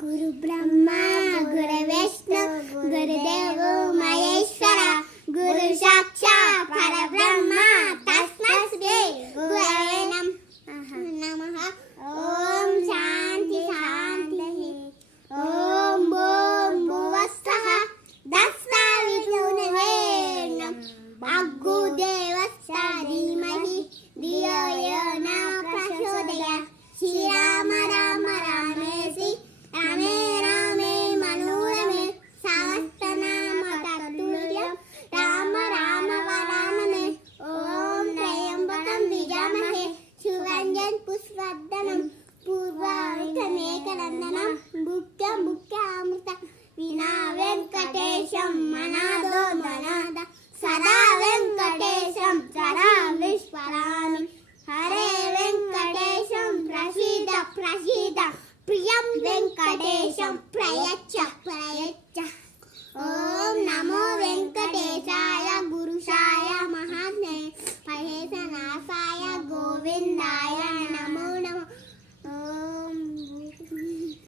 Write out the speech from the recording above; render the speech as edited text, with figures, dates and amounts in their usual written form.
गुरु ब्रह्मा गुरु विष्णु गुरुदेव महेश्वरा गुरु साक्षात् परब्रह्म तस्मै श्री गुरवे नमः। ओम शांति शांति ओम ओम भुवस्सः दस्ताविष्णुर्वेणं भर्गो देवस्य धीमहि धियो यो न प्रचोदयात्। श्रीराम राम रामेति रामे रामे मनोरमे सहस्रनाम तत्तुल्यं राम राम वरानने। ओम त्र्यंबकं यजामहे सुगन्धिं पुष्पवर्धनं पूर्वार्कमेकरन्दनं भुक्तं भुक्त्यामृतं विना वेङ्कटेशं मनादो मनाद सदा वेङ्कटेशं सदा विस्मरामि। हरे वेङ्कटेशं प्रसीद प्रसीद प्रियं वेङ्कटेशं प्रयच्छ प्रयच्छ।